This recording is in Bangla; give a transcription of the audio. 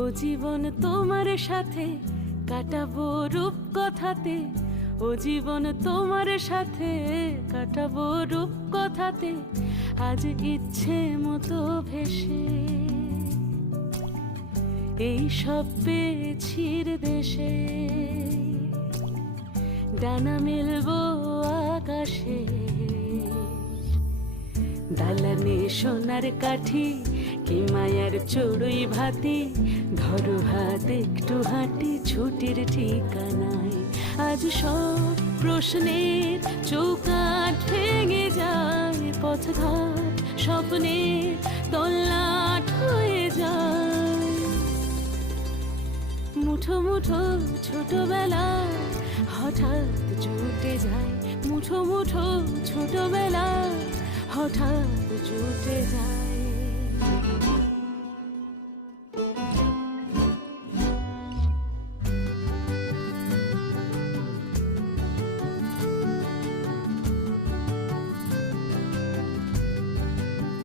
ও জীবন তোমার সাথে কাটাবো রূপ কথাতে, ও জীবন তোমার সাথে কাটাবো রূপ কথাতে, আজ ইচ্ছে মতো ভেসে এই সব পেয়েছির দেশে। ডানা মেলবো আকাশে, দালানে সোনার কাঠি, কি মায়ার চড়ুই ভাতি, ধরো হাত একটু হাঁটি ছুটির ঠিকানায়। আজ সব প্রশ্নের চৌকাঠ ভেঙে যায়, পথঘাট স্বপ্নের তল্লাট হয়ে যায়। মুঠো মুঠো ছোটবেলা হঠাৎ জুটে যায়, মুঠো মুঠো ছোটবেলা হঠাৎ জুটে যায়।